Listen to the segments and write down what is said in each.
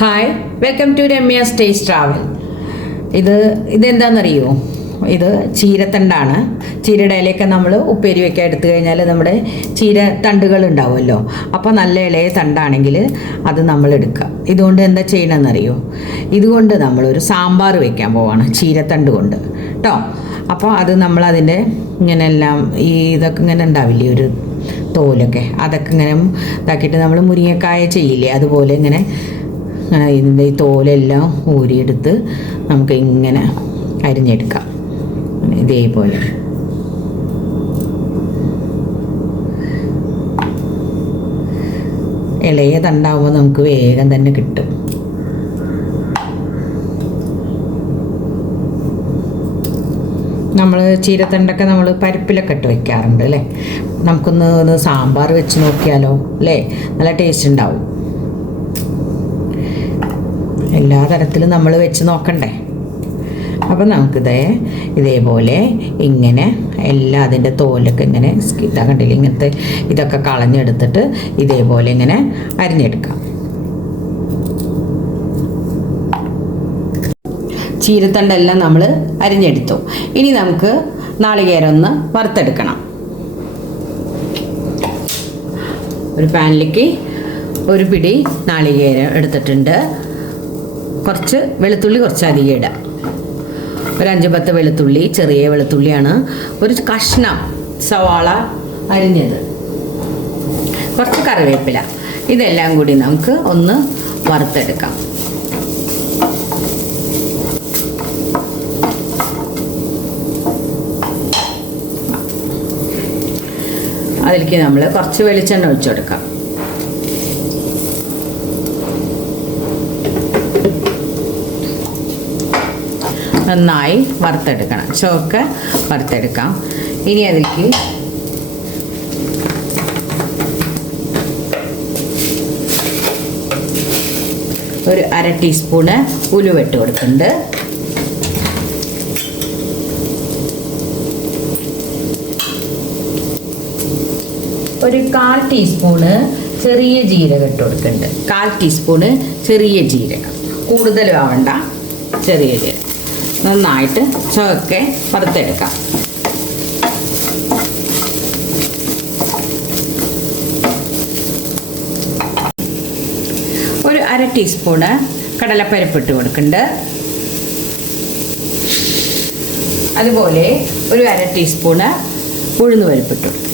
Hi, welcome to Ramya's taste travel. ഇതെന്താണെന്നറിയോ? ഇത് ചീരത്തണ്ടാണ്. ചീരയുടെ ഇലയൊക്കെ നമ്മൾ ഉപ്പേരി വയ്ക്കാൻ എടുത്തു കഴിഞ്ഞാൽ നമ്മുടെ ചീരത്തണ്ടുകൾ ഉണ്ടാവുമല്ലോ. അപ്പോൾ നല്ല ഇലയ തണ്ടാണെങ്കിൽ അത് നമ്മൾ എടുക്കുക. ഇതുകൊണ്ട് എന്താ ചെയ്യണമെന്നറിയോ? ഇതുകൊണ്ട് നമ്മളൊരു സാമ്പാർ വയ്ക്കാൻ പോവാണ്, ചീരത്തണ്ട് കൊണ്ട് കേട്ടോ. അപ്പോൾ അത് നമ്മളതിൻ്റെ ഇങ്ങനെ എല്ലാം ഇതൊക്കെ ഇങ്ങനെ ഉണ്ടാവില്ലേ, ഒരു തോലൊക്കെ, അതൊക്കെ ഇങ്ങനെ ഇതാക്കിയിട്ട് നമ്മൾ മുരിങ്ങക്കായ ചെയ്യില്ലേ, അതുപോലെ ഇങ്ങനെ ഇതിൻ്റെ ഈ തോലെല്ലാം ഊരിയെടുത്ത് നമുക്ക് ഇങ്ങനെ അരിഞ്ഞെടുക്കാം. ഇതേപോലെ ഇളയ തണ്ടാവുമ്പോൾ നമുക്ക് വേഗം തന്നെ കിട്ടും. നമ്മൾ ചീരത്തണ്ടൊക്കെ നമ്മൾ പരിപ്പിലൊക്കെ ഇട്ട് വയ്ക്കാറുണ്ട് അല്ലേ. നമുക്കൊന്ന് സാമ്പാർ വെച്ച് നോക്കിയാലോ അല്ലേ, നല്ല ടേസ്റ്റ് ഉണ്ടാവും. എല്ലാ തരത്തിലും നമ്മൾ വെച്ച് നോക്കണ്ടേ. അപ്പം ഇതേപോലെ ഇങ്ങനെ എല്ലാം അതിൻ്റെ തോലൊക്കെ ഇങ്ങനെ ഇതാ കണ്ടില്ല, ഇങ്ങനത്തെ ഇതൊക്കെ കളഞ്ഞെടുത്തിട്ട് ഇതേപോലെ ഇങ്ങനെ അരിഞ്ഞെടുക്കാം. ചീരത്തണ്ടെല്ലാം നമ്മൾ അരിഞ്ഞെടുത്തു. ഇനി നമുക്ക് നാളികേരം ഒന്ന് വറുത്തെടുക്കണം. ഒരു പാനിലേക്ക് ഒരു പിടി നാളികേരം എടുത്തിട്ടുണ്ട്. കുറച്ച് വെളുത്തുള്ളി കുറച്ച് അധികം ഇടാം. ഒരു 5-10 വെളുത്തുള്ളി, ചെറിയ വെളുത്തുള്ളിയാണ്. ഒരു കഷ്ണം സവാള അരിഞ്ഞത്, കുറച്ച് കറിവേപ്പില, ഇതെല്ലാം കൂടി നമുക്ക് ഒന്ന് വറുത്തെടുക്കാം. അതിലേക്ക് നമ്മൾ കുറച്ച് വെളിച്ചെണ്ണ ഒഴിച്ചു കൊടുക്കാം. നന്നായി വറുത്തെടുക്കണം, ചുവക്ക് വറുത്തെടുക്കാം. ഇനി അതിലേക്ക് ഒരു 1/2 ടീസ്പൂണ് ഉലുവ ഇട്ട് കൊടുക്കുന്നുണ്ട്. ഒരു 1/4 ടീസ്പൂണ് ചെറിയ ജീരകം ഇട്ട് കൊടുക്കുന്നുണ്ട്. 1/4 ടീസ്പൂണ് ചെറിയ ജീരകം, കൂടുതലും ആവണ്ട, ചെറിയ ജീരകം. നന്നായിട്ട് ചുവക്കെ വറുത്തെടുക്കാം. ഒരു 1/2 ടീസ്പൂണ് കടലപ്പരിപ്പ് ഇട്ട് കൊടുക്കുന്നുണ്ട്. അതുപോലെ ഒരു 1/2 ടീസ്പൂണ് ഉഴുന്നുപരിപ്പ് ഇട്ട് കൊടുക്കുന്നുണ്ട്.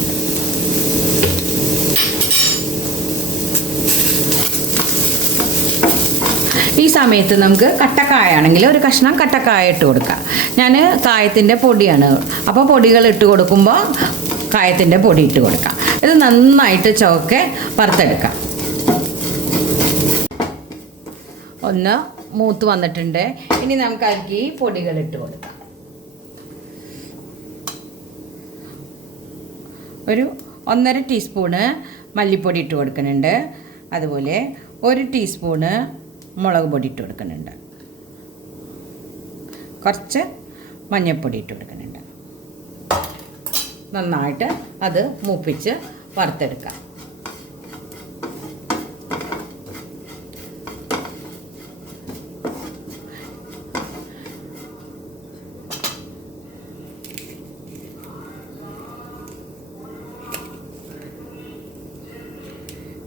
ഈ സമയത്ത് നമുക്ക് കട്ടക്കായ ആണെങ്കിൽ ഒരു കഷ്ണം കട്ടക്കായ ഇട്ട് കൊടുക്കാം. ഞാൻ കായത്തിൻ്റെ പൊടിയാണ്, അപ്പോൾ പൊടികൾ ഇട്ട് കൊടുക്കുമ്പോൾ കായത്തിൻ്റെ പൊടി ഇട്ട് കൊടുക്കാം. ഇത് നന്നായിട്ട് ചുവക്കെ വറുത്തെടുക്കാം. ഒന്ന് മൂത്ത് വന്നിട്ടുണ്ട്. ഇനി നമുക്ക് അതിലേക്ക് ഈ പൊടികൾ ഇട്ട് കൊടുക്കാം. ഒരു 1/2 ടീസ്പൂണ് മല്ലിപ്പൊടി ഇട്ട് കൊടുക്കുന്നുണ്ട്. അതുപോലെ 1 ടീസ്പൂണ് മുളക് പൊടി ഇട്ട് കൊടുക്കുന്നുണ്ട്. കുറച്ച് മഞ്ഞൾപ്പൊടി ഇട്ട് കൊടുക്കുന്നുണ്ട്. നന്നായിട്ട് അത് മൂപ്പിച്ച് വറുത്തെടുക്കാം.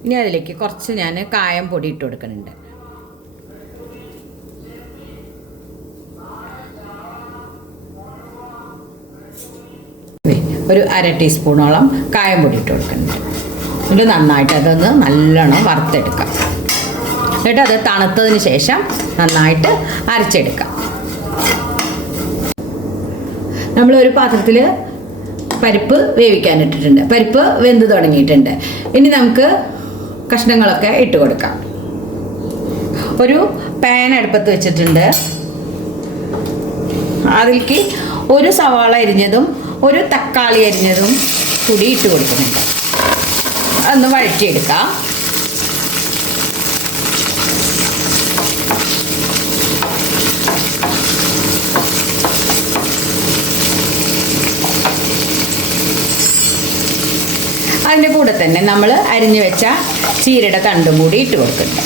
ഇനി അതിലേക്ക് കുറച്ച് ഞാൻ കായം പൊടി ഇട്ട് കൊടുക്കുന്നുണ്ട്. ഒരു 1/2 ടീസ്പൂണോളം കായം പൊടി ഇട്ട് കൊടുക്കുന്നുണ്ട്. എന്നിട്ട് നന്നായിട്ട് അതൊന്ന് നല്ലോണം വറുത്തെടുക്കാം. എന്നിട്ട് അത് തണുത്തതിന് ശേഷം നന്നായിട്ട് അരച്ചെടുക്കാം. നമ്മളൊരു പാത്രത്തിൽ പരിപ്പ് വേവിക്കാനിട്ടിട്ടുണ്ട്. പരിപ്പ് വെന്ത് തുടങ്ങിയിട്ടുണ്ട്. ഇനി നമുക്ക് കഷ്ണങ്ങളൊക്കെ ഇട്ട് കൊടുക്കാം. ഒരു പാൻ അടുപ്പത്ത് വെച്ചിട്ടുണ്ട്. അതിലേക്ക് ഒരു സവാള അരിഞ്ഞതും ഒരു തക്കാളി അരിഞ്ഞതും കൂടി ഇട്ട് കൊടുക്കുന്നുണ്ട്. അതൊന്ന് വഴറ്റിയെടുക്കാം. അതിൻ്റെ കൂടെ തന്നെ നമ്മൾ അരിഞ്ഞു വെച്ച ചീരയുടെ തണ്ടും കൂടി ഇട്ട് കൊടുക്കുന്നുണ്ട്.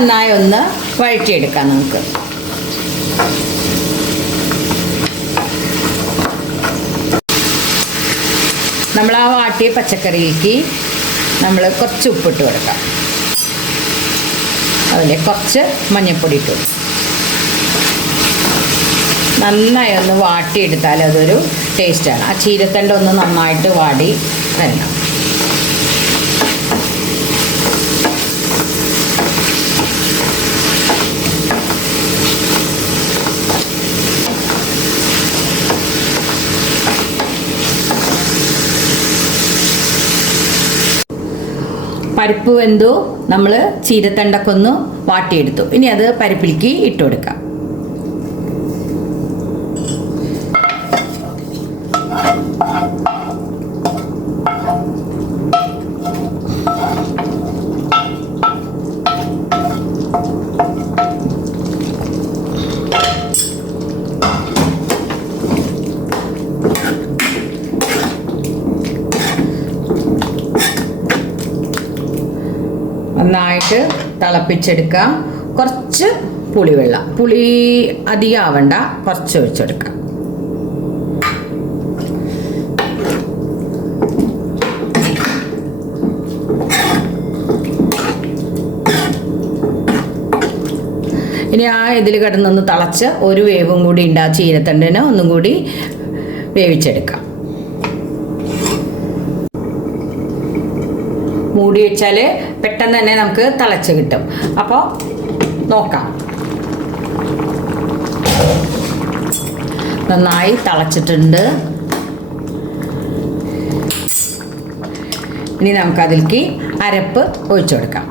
നന്നായി ഒന്ന് വഴറ്റിയെടുക്കാം നമുക്ക്. നമ്മൾ ആ വാട്ടിയ പച്ചക്കറിയിലേക്ക് നമ്മൾ കുറച്ച് ഉപ്പിട്ട് കൊടുക്കാം. അതിൽ കുറച്ച് മഞ്ഞൾപ്പൊടി ഇട്ടു. നന്നായി ഒന്ന് വാട്ടിയെടുത്താൽ അതൊരു ടേസ്റ്റാണ്. ആ ചീരത്തണ്ട് ഒന്ന് നന്നായിട്ട് വാടി വരണം. പരിപ്പ് വെന്തു, നമ്മൾ ചീരത്തണ്ടൊക്കെ ഒന്ന് വാട്ടിയെടുത്തു. ഇനി അത് പരിപ്പിലേക്ക് ഇട്ട് കൊടുക്കാം. നന്നായിട്ട് തിളപ്പിച്ചെടുക്കാം. കുറച്ച് പുളിവെള്ളം, പുളി അധികം ആവണ്ട, കുറച്ച് ഒഴിച്ചെടുക്കാം. ഇനി ആ ഇതിൽ കിടന്നൊന്ന് തിളച്ച് ഒരു വേവും കൂടി ഉണ്ട്. ആ ചീരത്തണ്ടിന് ഒന്നും കൂടി വേവിച്ചെടുക്കാം. മൂടി വെച്ചാൽ പെട്ടെന്ന് തന്നെ നമുക്ക് തിളച്ച് കിട്ടും. അപ്പോൾ നോക്കാം. നന്നായി തിളച്ചിട്ടുണ്ട്. ഇനി നമുക്കതിലേക്ക് അരപ്പ് ഒഴിച്ചു കൊടുക്കാം.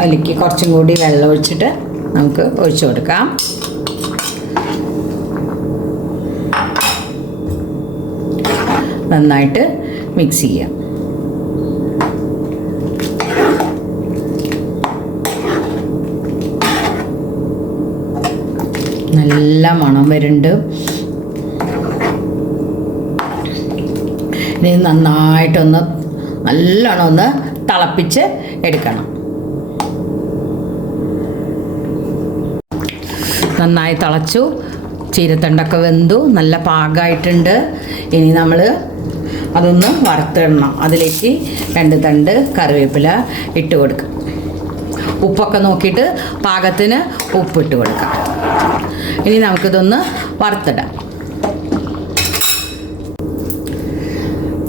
അതിലേക്ക് കുറച്ചും കൂടി വെള്ളം ഒഴിച്ചിട്ട് നമുക്ക് ഒഴിച്ചു കൊടുക്കാം. നന്നായിട്ട് മിക്സ് ചെയ്യാം. നല്ല മണം വരുന്നുണ്ട്. ഇനി നന്നായിട്ടൊന്ന് നല്ലോണം ഒന്ന് തിളപ്പിച്ച് എടുക്കണം. നന്നായി തിളച്ചു, ചീരത്തണ്ടൊക്കെ വെന്തു, നല്ല പാകമായിട്ടുണ്ട്. ഇനി നമ്മൾ അതൊന്ന് വറുത്തിടണം. അതിലേക്ക് 2 തണ്ട് കറിവേപ്പില ഇട്ട് കൊടുക്കാം. ഉപ്പൊക്കെ നോക്കിയിട്ട് പാകത്തിന് ഉപ്പിട്ട് കൊടുക്കാം. ഇനി നമുക്കിതൊന്ന് വറുത്തിടാം.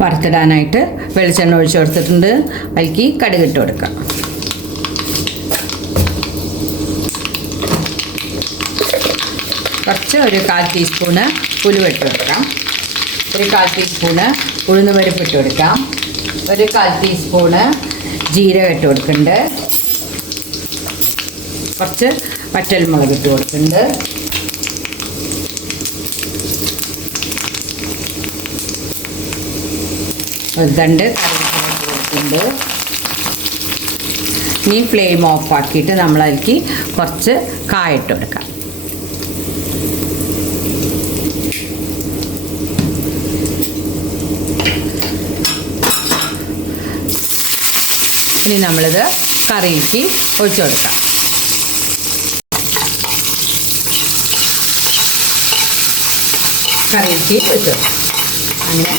വറുത്തിടാനായിട്ട് വെളിച്ചെണ്ണ ഒഴിച്ച് കൊടുത്തിട്ടുണ്ട്. അതിലേക്ക് കടുകിട്ട് കൊടുക്കാം. കുറച്ച് ഒരു 1/4 ടീസ്പൂണ് ഉലുവ ഇട്ട് കൊടുക്കാം. ഒരു 1/4 ടീസ്പൂണ് ഉഴുന്ന് പരിപ്പ് ഇട്ട് കൊടുക്കാം. ഒരു 1/4 ടീസ്പൂണ് ജീരകം ഇട്ട് കൊടുക്കുന്നുണ്ട്. കുറച്ച് വറ്റൽമുളക് ഇട്ട് കൊടുക്കുന്നുണ്ട്. ഒരു തണ്ട് കറിവേപ്പില ഇട്ട് കൊടുക്കുന്നുണ്ട്. ഇനി ഫ്ലെയിം ഓഫ് ആക്കിയിട്ട് നമ്മളതിലേക്ക് കുറച്ച് കായ ഇട്ട് കൊടുക്കാം. ഇനി നമ്മളിത് കറിയിലേക്ക് ഒഴിച്ചു കൊടുക്കാം. കറിയിലേക്ക് ഒഴിച്ചു കൊടുക്കാം. അങ്ങനെ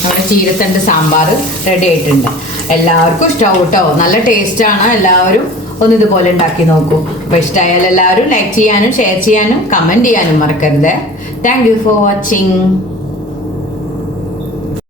നമ്മുടെ ചീരത്തണ്ട് സാമ്പാർ റെഡി ആയിട്ടുണ്ട്. എല്ലാവർക്കും ഇഷ്ടമാവും കേട്ടോ. നല്ല ടേസ്റ്റാണ്. എല്ലാവരും ഒന്ന് ഇതുപോലെ ഉണ്ടാക്കി നോക്കൂ. അപ്പോൾ ഇഷ്ടമായാൽ എല്ലാവരും ലൈക്ക് ചെയ്യാനും ഷെയർ ചെയ്യാനും കമൻറ്റ് ചെയ്യാനും മറക്കരുത്. Thank you for watching.